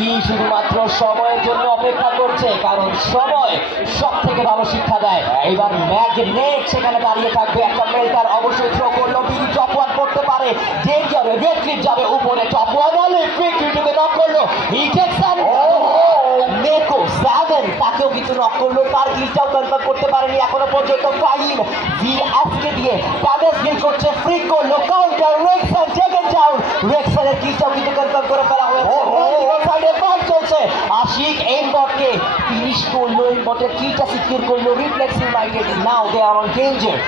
কি শুধুমাত্র সময়ের জন্য অপেক্ষা করছে কারণ সময় সব থেকে ভালো শিক্ষা দেয়। এবার ম্যাগনেট সেখানে দাঁড়িয়ে থাকবে। একটা মেলটার অবশ্যই থ্রো করল তিনি টপ ওয়ান করতে পারে। জেন যাবে রেড ক্লিপ যাবে উপরে। টপ ওয়ান হলে ফ্রিক ইউটিউবে নক করল। টেকস নেকো সেভেন তাকেও কিন্তু নক করল। তার কিলটাও কনফার্ম করতে পারেনি এখনও পর্যন্ত। ফাইন ভি আজকে দিয়ে তাদের কিল করছে। ফ্রিক করল। কাউন্টার রেক্সন টেকেন ডাউন রেক্সনের কিলটাও কিন্তু কনফার্ম করে ফেলা হয়েছে। সাইডে চলছে আশিক এইম বটকে ফিনিশ করল এইম বটের কিলটা সিকিউর করল Reflex United now they are on danger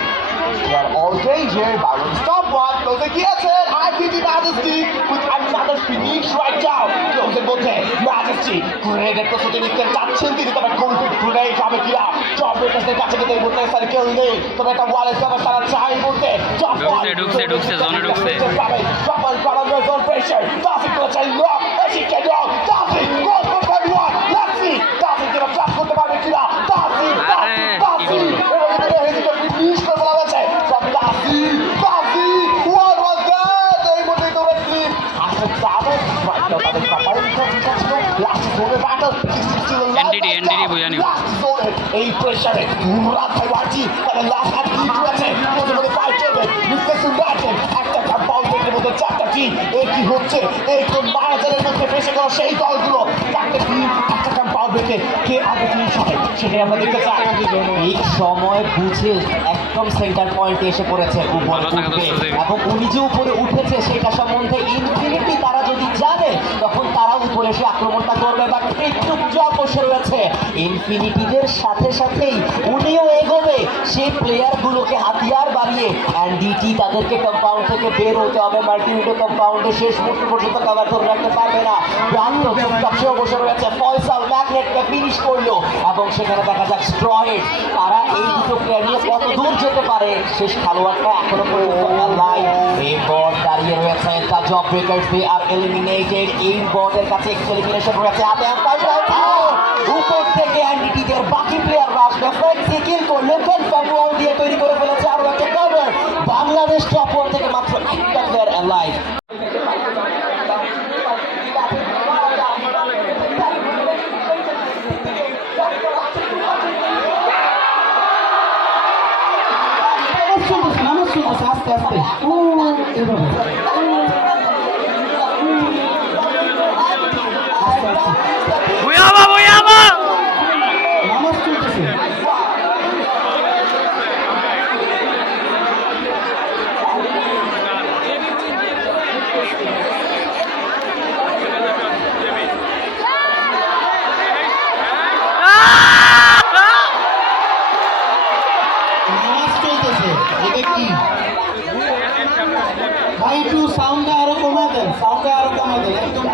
They are all danger. Baron stop one. Close again. IPT Majesty with another finish right down. Close এর মধ্যে Majesty গ্রেডের প্রস্তুতি নিতে চাচ্ছেন তিনি তবে কমপ্লিট গ্রেড হবে কিনা জব ব্রেকার্সদের কাছে কিন্তু এই মুহূর্তে সার্কেল নেই তবে একটা কভার তারা চাই বলতে জব ঢুকছে, ঢুকছে, ঢুকছে, zone ঢুকছে। কি হচ্ছে সেই চারটে কে এই সময় বুঝে একদম সেন্টার পয়েন্টে এসে পড়েছে উনি যে উপরে উঠেছে সেটা সম্বন্ধে ইনফিনিটি যদি জানে, তখন তারা উপরে এসে আক্রমণটা করবে। একটু জব বসে রয়েছে। ইনফিনিটিদের সাথে সাথেই উনিও এগোবে। সেই প্লেয়ারগুলোকে হাতিয়ার বাড়িয়ে অ্যান্ড ডিটি তাদেরকে কম্পাউন্ড থেকে বের হতে হবে। মাল্টিমিডিও কম্পাউন্ডে শেষ মুহূর্ত পর্যন্ত কভার ধরে রাখতে পারবে না। প্রান্ত চুপচাপ বসে রয়েছে। ফয়সাল ম্যাগনেটকে ফিনিশ করল। এবং সেখানে দেখা যাক স্ট্রয়েড তারা এই দুটো প্লেয়ার নিয়ে কত দূর যেতে পারে। শেষ খেলোয়াড়টা এখনও পর্যন্ত লাইভ এই বল দাঁড়িয়ে রয়েছে তার jaw breakers they are eliminated এই বলের কাছে এলিমিনেশন রয়েছে হাতে উপর থেকে অ্যান্ডিটিদের বাকি প্লেয়াররা আসবে ফ্রেন্সি কিল করল। কনফার্ম দিয়ে তৈরি করে ফেলেছে আরও একটা কভার বাংলাদেশ টপ ওয়ান থেকে মাত্র একটা প্লেয়ার লাইভ নামাজ চলতেছে নামাজ চলতেছে আস্তে। আস্তে এভাবে নামাজ চলতেছে নামাজ চলতেছে এটা কি? ভাই একটু সাউন্ডটা আরও কমা দেন সাউন্ডটা আরও কমা দেন একদম